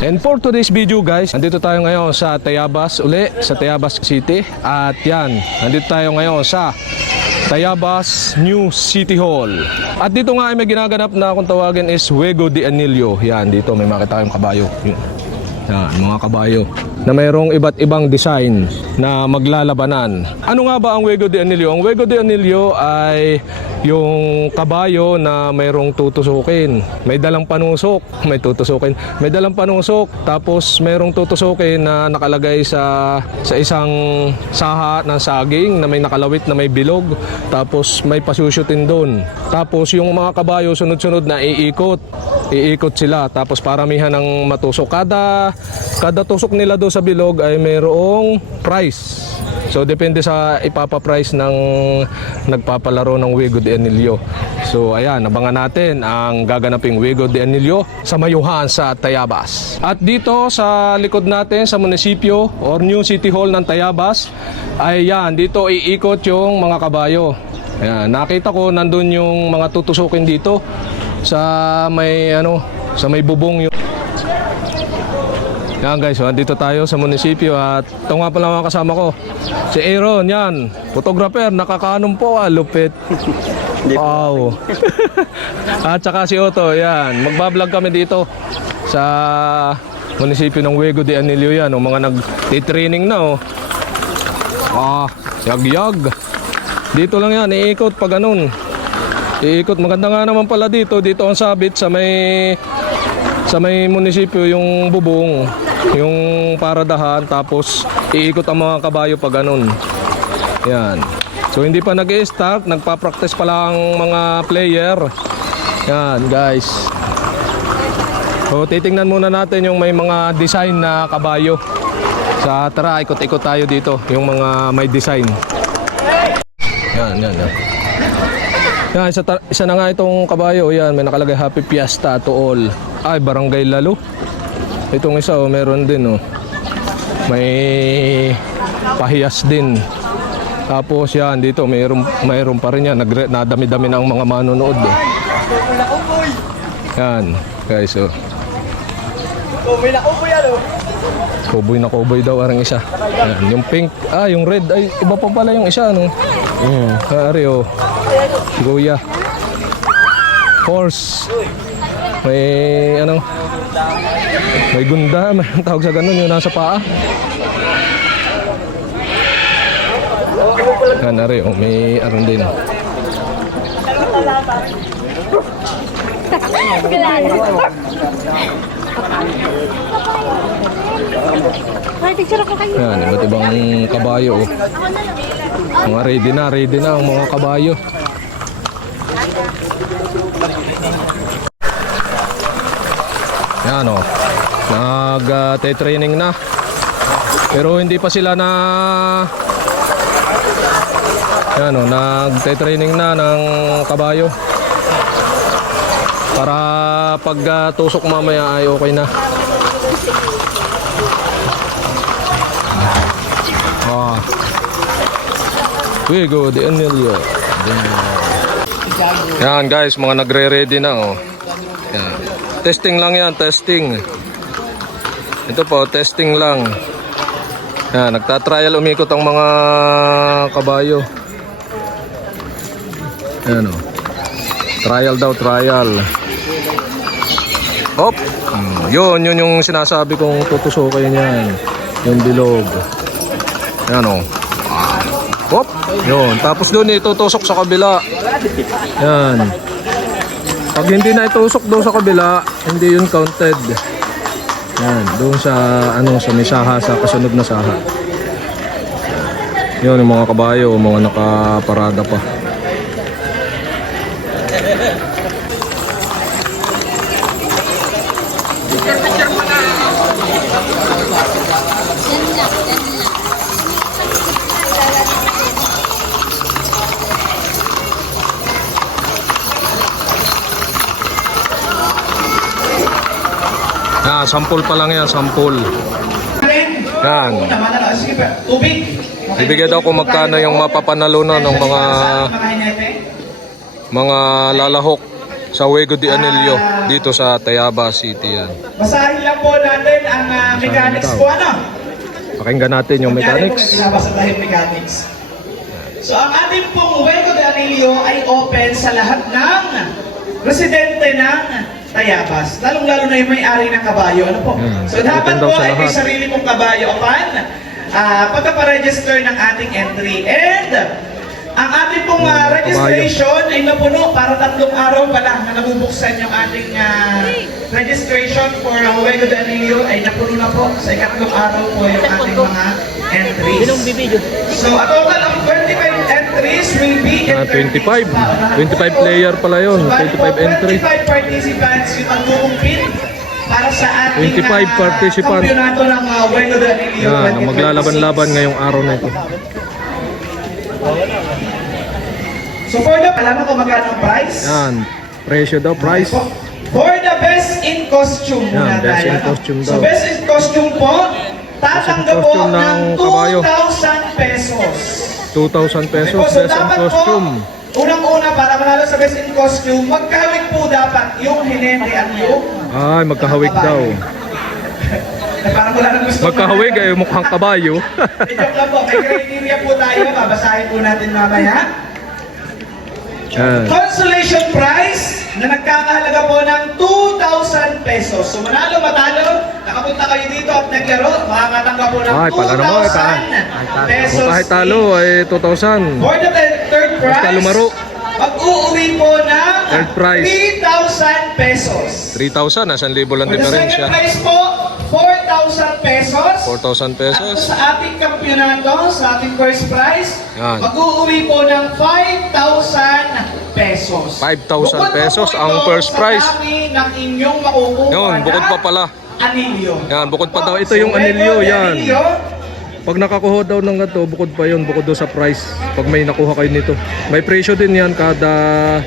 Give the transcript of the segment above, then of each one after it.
And for today's video guys, nandito tayo ngayon sa Tayabas uli, sa Tayabas City. At yan, nandito tayo ngayon sa Tayabas New City Hall. At dito nga ay may ginaganap na kung tawagin is Juego de Anillo. Yan, dito may makita kayong kabayo. Yan, mga kabayo na mayroong iba't ibang design na maglalabanan. Ano nga ba ang Juego de Anillo? Ang Juego de Anillo ay yung kabayo na mayroong tutusukin. May dalang panusok, may tutusukin. May dalang panusok, tapos mayroong tutusukin na nakalagay sa isang saha ng saging na may nakalawit na may bilog. Tapos may pasusyutin doon. Tapos yung mga kabayo sunod-sunod na iikot sila. Tapos paramihan ng matusok. Kada tusok nila doon sa bilog ay mayroong price. So depende sa ipapa-price ng nagpapalaro ng Juego de Anillo. So ayan, abangan natin ang gaganaping Juego de Anillo sa mayuhan sa Tayabas. At dito sa likod natin sa munisipyo or New City Hall ng Tayabas, ay yan, dito iikot yung mga kabayo. Ayan, nakita ko nandun yung mga tutusukin dito sa may bubong yung. Yan guys, dito tayo sa munisipyo at ito nga pala mga kasama ko. Si Aaron, yan, photographer, nakakaanong po, lupit. Wow. At saka si Otto, yan, magbablog kami dito sa munisipyo ng Juego de Anillo yan, mga nag-training na yag-yag. Dito lang yan, iikot pag ganun. Iikot, maganda nga naman pala dito ang sabit sa may munisipyo yung bubong, yung paradahan, tapos iikot ang mga kabayo pag ganun. Yan. So hindi pa nag-i-start, nagpa-practice pa lang mga player. Yan guys. So titingnan muna natin yung may mga design na kabayo. Tara, ikot-ikot tayo dito, yung mga may design. Yan. Yan, isa na nga itong kabayo. Yan, may nakalagay Happy Fiesta to all. Ay, Barangay Lalo. Itong isa, meron din, may pahiyas din. Tapos yan, dito mayroon pa rin yan. Nadami-dami na ang mga manonood. Yan, guys, Cowboy na cowboy daw arang isa. Yan, yung pink, yung red, ay iba pa pala yung isa, Ari, Goya. Horse. May may gunda, may tawag sa ganun, yung nasa paa. Yan, Ari, may aron din. Yan, iba't ibang kabayo. Mga ready na ang mga kabayo. Yan, nag-training na. Pero hindi pa sila nag-training na ng kabayo. Para pag tusok mamaya ay okay na. Juego de Anillo. Yan guys, mga nagre-ready na Yan. Testing lang yan, testing. Ito po, testing lang. Yan, nagtatrial, umikot ang mga kabayo. Yan Trial daw, trial. Hop. Yun yung sinasabi kong tutusukin yan. Yung bilog. Yan Hop. Yun. Tapos doon itutusok sa kabila. Yan. Pag hindi na itusok doon sa kabila, hindi yun counted. Yan. Doon sa sa may saha, sa kasunod na saha. Yun yung mga kabayo, mga nakaparada pa. Sampol pa lang yan, sampol. Yan. Ibigay daw kung magkano yung mapapanalunan ng mga lalahok. sa Juego de Anillo dito sa Tayabas City yan. Basahin lang po natin ang mechanics po, ano? Pakinggan natin yung mechanics. Binabasa tayo yung mechanics. So ang ating pong Juego de Anillo ay open sa lahat ng residente ng Tayabas. Lalong-lalo na yung may-ari ng kabayo. Ano po? So dapat po ay may sarili pong kabayo upon pagka-register ng ating entry. And ang ating pong registration ay napuno para 3 araw pa lang na nabubuksan yung ating registration for Juego de Anillo ay napuno na po sa 3 araw po yung ating mga entries. So a total of 25 entries will be in 25 player pala yun, 25 entry. 25 participants yung magkukumpit para sa ating 25 participants. kampyonato ng Juego de Anillo. Yan, maglalaban-laban ngayong araw na ito. So for the, alam mo kung magkano ang price? Yan, presyo daw, price. For the best in costume muna Yan, best tayo. in costume So daw. best in costume po, tatanggap po costume ng ng kabayo. 2,000 pesos. 2,000 pesos, Okay po, so best in dapat costume. Po, unang-una para manalo sa best in costume, magkawig po dapat yung hinete at yung Ay, magkahawig daw. Parang wala nang gusto. Magkahawig ay mukhang kabayo. Joke lang po, may criteria po tayo, babasahin po natin mamaya. Yan. Consolation prize na nagkakahalaga po ng 2,000 pesos. So manalo, matalo, nakapunta kayo dito at naglaro, makakatanggap po ng Ay, pala naman, 2,000 pesos. Kung kahit talo ay 2,000. For the third prize, Basta lumaro. mag-uuwi po ng Third prize. 3,000 pesos. 3,000, 1,000 lang For the second diferensya. prize po, 4,000 pesos. 4,000 pesos. At sa ating kampyonato, sa ating first prize, Yan. mag-uuwi po ng 5,000 pesos. 5,000 pesos ang Bukod po first ito prize. Sa dami ng inyong makukuha Yun, bukod pa pala. Anilyo. Yan, bukod pa daw. Ito yung anilyo, yan. Pag nakakuha daw ng ganito, bukod pa yun, bukod daw sa price. Pag may nakuha kayo nito. May presyo din yan kada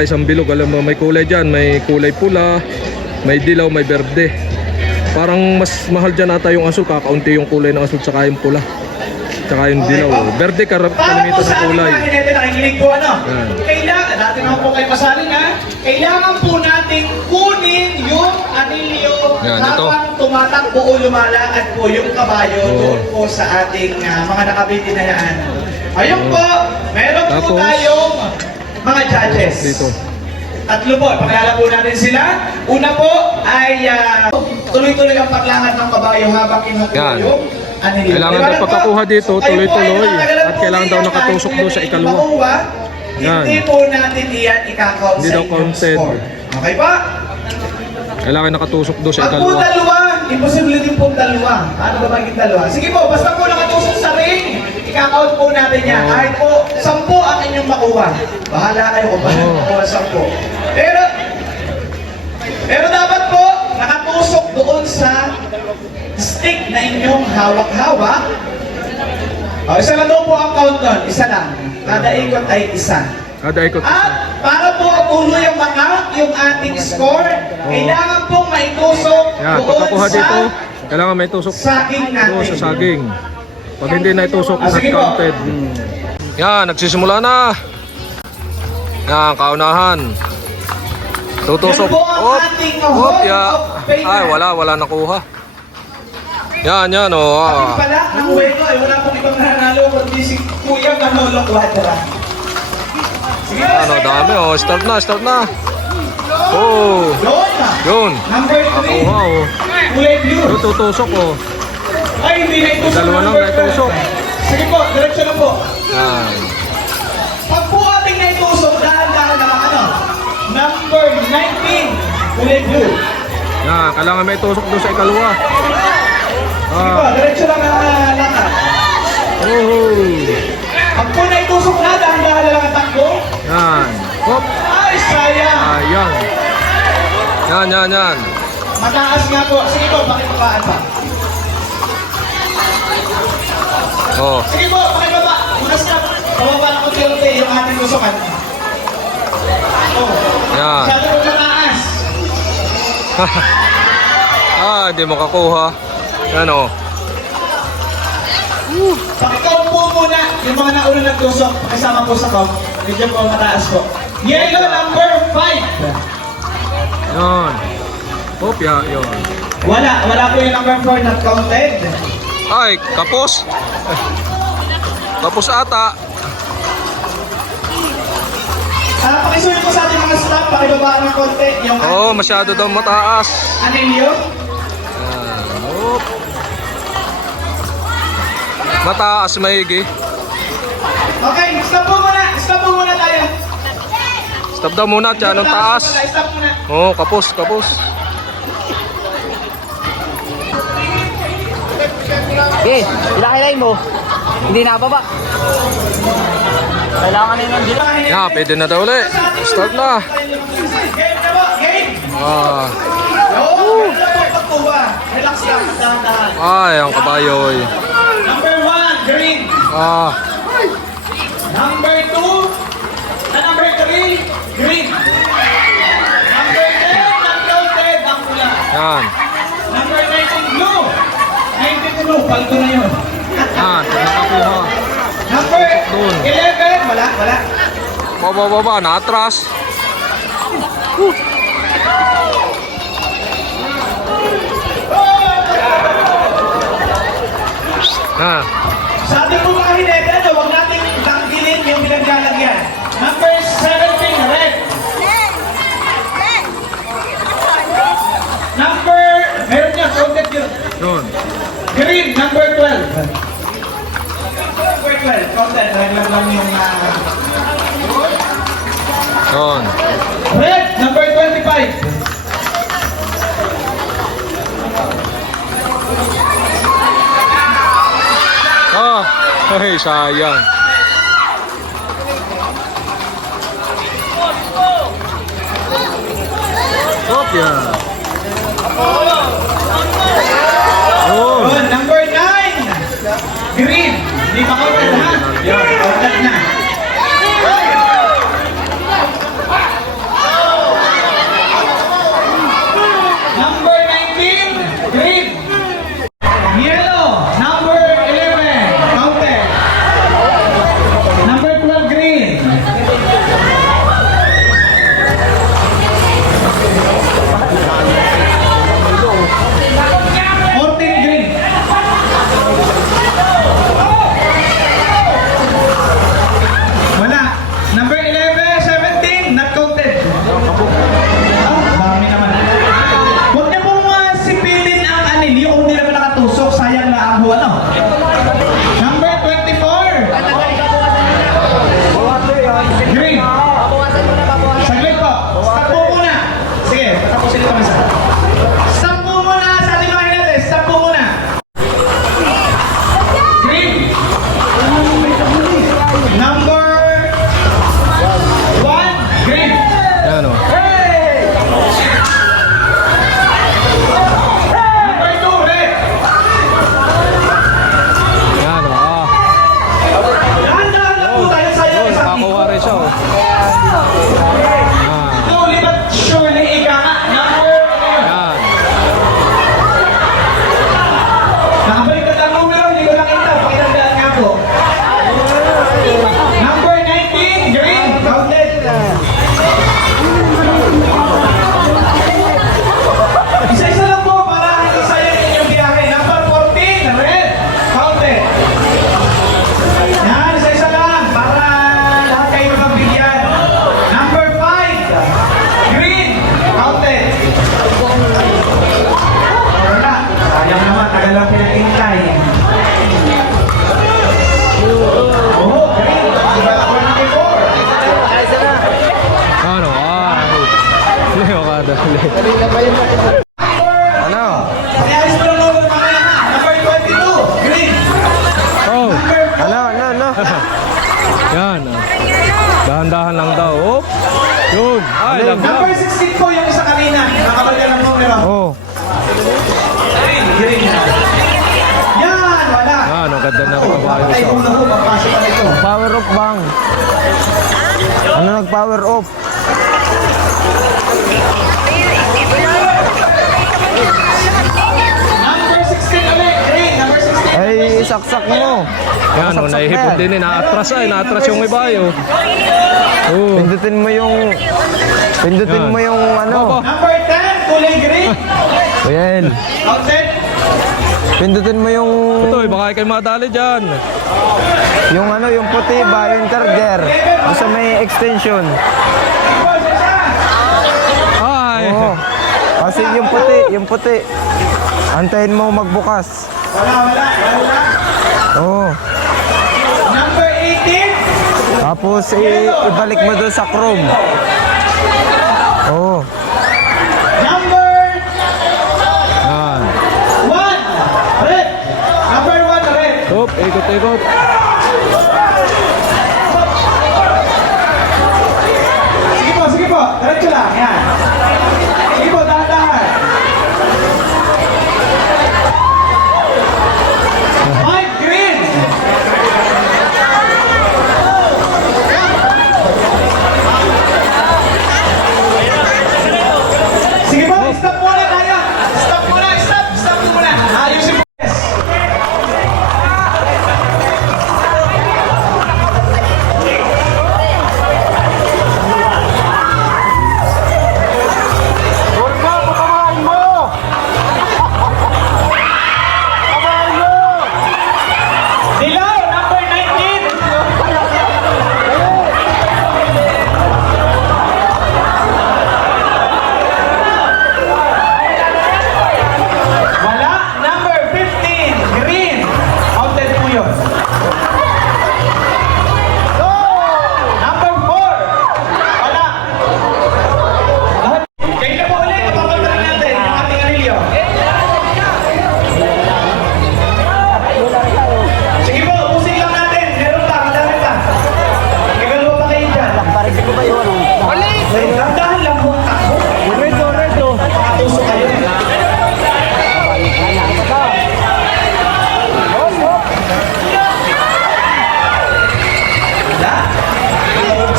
isang bilog. Alam mo, may kulay dyan. May kulay pula, may dilaw, may berde. Parang mas mahal dyan ata yung asul. Kakaunti yung kulay ng asul tsaka yung pula. Tsaka yung dilaw. Berde, Para po kalimitan ng sa ating kulay. mga hinete nakikinig po, ano? Yan. Kailangan, dati naman po kayo masaling ha, kailangan po nating kunin yung anilyo Yan, ito. habang tumatakbo o lumalakad po yung kabayo Oo. doon po sa ating mga nakabiti na yan. Ayun po, meron po Tapos, tayong mga judges. Dito. Tatlo po, pakilala po natin sila. Una po ay tuloy-tuloy ang paglakad ng kabayo habang kinukuha Yan. yung anilyo. Kailangan daw Liwanag po, pagkakuha dito, kayo po ay tuloy-tuloy. nakakagalan At po kailangan daw niya nakatusok kahit doon sa hindi ikalawa. makuha, Yan. Hindi po natin iyan ika-count Hindi sa daw inyong counted. score. Okay ba? Kailangan nakatusok doon sa Pag po ikalawa. dalawa, imposible din po dalawa. Paano ba maging dalawa? Sige po, basta po nakatusok sa ring, ika-count po natin yan. Oo. Kahit po 10 ang inyong makuha. Bahala kayo kung paano Oo. makuha 10. Pero dapat po, nakatusok doon sa stick na inyong hawak-hawak. O, isa lang daw po ang count doon. Isa lang. Kada ikot ay isa. Kada ikot. At para po tuloy ang yung ating score, kailangan pong maitusok Yan, doon pagkakuha sa dito, kailangan may tusok saging natin. doon sa saging. Pag hindi na itusok, Ah, not sige po. counted. Yan, nagsisimula na. Yan, kaunahan. Tutusok. Yan po ang ating Hall of Fame. Ay, wala nakuha. Yan, oh. Ating pala, ng Juego ay wala pong ibang nanalo kundi si Kuya Manolo Cuadra. Sige, Ano, dami, oh. Start na. Oh, Yun na. yun. Number 3. Nakuha, oh. Kulay blue. Ito, tutusok, oh. Ay, hindi na itusok. Dalawa lang number na itusok. 12. Sige po, diretso na po. Yan. Pag po ating naitusok, dahan-dahan naman ano? Number 19, kulay blue. Yan, kailangan may tusok doon sa ikalawa. Sige po, diretso lang ang lakad. Oh. Pag po naitusok na, dahan-dahan na lang ang takbo. Yan. Hop. Ay, sayang. Ayang. Yan. Mataas nga po. Sige po, pakibabaan pa. Oh. Sige po, pakibaba. Una stop. Pababa na konti-unti yung ating tusukan. Oh. Yan. Masyado po mataas. Hindi makakuha. Yan, oh. Pakicount po muna yung mga nauna nagtusok. Pakisama po sa count. Medyo po mataas po. Yellow number 5. Yun. Kopya, yun. Wala po yung number 4 not counted. Ay, kapos. Kapos ata. Pakisulit po sa ating mga staff, pakibaba ng konti yung Oh, masyado daw mataas. anilyo. Oop. Mataas maigi. Okay, stop po muna. Stop po muna tayo. Stop daw muna, tiyan ang taas. Stop muna. Oh, kapos, kapos. Okay, ilakilay mo. Hindi na baba. Kailangan nyo nang dila. Yeah, pwede na daw ulit. Start na. Game na po, game. Ah, Relax lang, dahan-dahan. ay, ang kabayoy. Number 1, green. Ah, Number 2, number 3, green. Number 10, uncounted, ang pula. yan. Number 19, blue. 19 blue, paldo na yun. Yan, nakakuha. Number 11, wala. Baba, naatras. Ah, Sa ating po mga hinete, huwag natin tanggalin yung pinaglalagyan. Number 17, red. Number, meron niya, counted yun. yun. Green, number 12. Number 12, counted. Lang yung Yun. red, number 25. Ah, ay, sayang. Kopya. Yun. Oh, number 9. Green. Hindi pa counted ha? Yun, counted na. Number 19. Green. Yellow. Number 11. Counted. Number 12. Green. Green. Wala. Number 11, 17, not counted. Dami naman. Huwag niyo pong sipilin ang anilyo kung hindi naman nakatusok. Sayang na ang ano. Number 24. Green. Saglit po. Stop po muna. Sige, tapusin ito isa. Stop po muna sa ating mga hinete. Stop po muna. Green. Number 1, green. Yan o. Number 2, red. Yan o. Ah. Dahan-dahan lang po tayo sa iyo. Nakakuha rin siya o. Ah. Slowly but surely, ika nga. Number, Yan. nakabaliktad ang numero, hindi ko nakita. Pakitandaan nga po. Number 19, green. Counted. Isa-isa lang po para hindi sayang inyong biyahe. Number 14, red. Counted. Yan, isa-isa lang para lahat kayo magbigyan. Number 5, green. Counted. Wala. Sayang naman, tagal lang pinag-intay. Oh, green. Iba ako ng before. Ano? Ay. Leo ka dali. Ano? Pag-ayos mo lang number mamaya na. Number 22, green. Oh. Number 4, Yan. ah. Dahan-dahan lang daw. Oh. Yun. Ay, number laglag. 16 po yung isa kanina. Nakabalikan ng numero. Oh. Green, green. Yan, wala. Yan, ang ganda na rin kabayo Patay siya. po na po, magpasok pa ito. Power off bang? Ano nag-power off? Number 16 ulit, green. Number 16. Ay, saksak mo. Yan, oh, Saksak na naihipon yan. din eh. Naatras yung iba eh. Oh. Oh. Pindutin mo yung... Pindutin Yan. mo yung ano. Aba. Number 10, kulay green. Ayan. Counted. Pindutin mo yung... Ito, baka kayo madali dyan. Yung ano, yung puti ba? Yung charger. Basta may extension. Ay! Oo. Kasi yung puti. Antayin mo magbukas. Wala. Oo. Number 18. Tapos ibalik mo doon sa Chrome. Oo. Number Yan. 1, red. Number 1, red. Stop, ikot. Sige po. Diretso lang. Yan. Sige po, dahan-dahan. Mike green. Sige po, stop muna tayo. Stop muna. Ayusin mo. Yes. Dilaw, number 19. Wala, number 15, green. Counted po yun. Number 4, wala. Lahat. Kayo na po ulit, kapapagdaran natin yung ating anilyo. Sige po, ubusin lang natin. Meron pa, madami pa. Nagalawa pa kayo dyan. Dahan lang po ang takbo. Nakatuso kayo. Wala.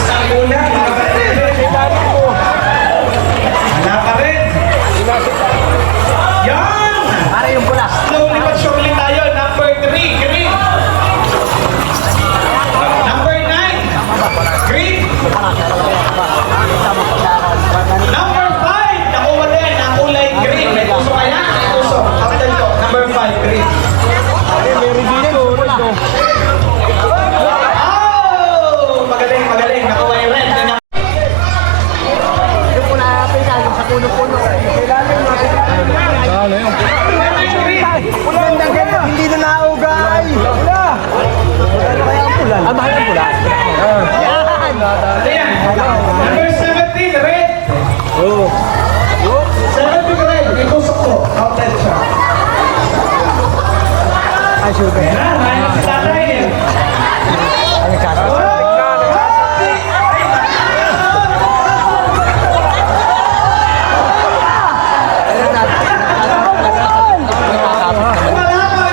Sa kulang, mga kapatid. Wala pa rin. Yan! Slowly but surely tayo. Number 3, green. Number 9, green. Number 5, nakuha din ang kulay green. May puso kaya? May puso. Kapatid ko, number 5, green. Oh! Magaling. Nakuha yung red. Ano yun? Hindi na naugay. Wala. Ah, mahal ang pula. Ayan. Number 17, red. Oh. 17 red. May tusok ko. Counted siya. Ay, sure ka. Ayan na, raya si tatay. Ano ka?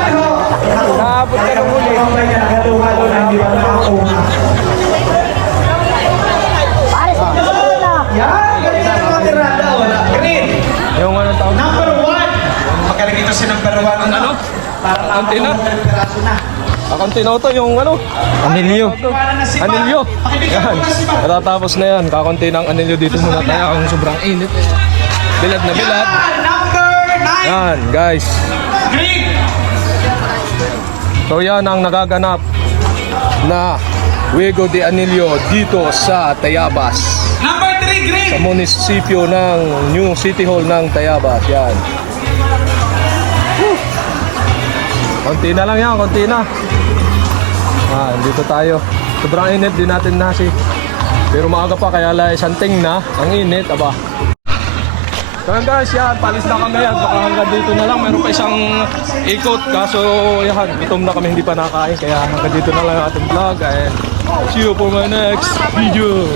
Naabot ka ng huli. Halo-halo na hindi pa nakakuha. Yan, ganyan ang mga tirada. Wala. Green. Yung ano tawag? Number 1. Magaling ito si number 1. Ano? Para Antina? peraso na. Kakunti na ito yung ano? Anilyo. Iwanan na si Bob. Anilyo. Pakibigyan Yan. mo na si Bob. Natatapos na yan. Kakunti ng anilyo dito muna tayo. Ang sobrang init. Bilad na bilad. Yan, number 9. Yan, guys. Green. So yan ang nagaganap na Juego de Anillo dito sa Tayabas. Number 3, green. Sa munisipyo ng New City Hall ng Tayabas. Yan. Konti na lang yan, konti na. Dito tayo. Sobrang init din natin nasi. Pero maaga pa kaya santing na. Ang init, aba. So guys, yan, palis na kami yan. Baka hanggang dito na lang. Meron pa isang ikot. Kaso, yan, gutom na kami, hindi pa nakain. Kaya hanggang dito na lang ang ating vlog. And see you for my next video.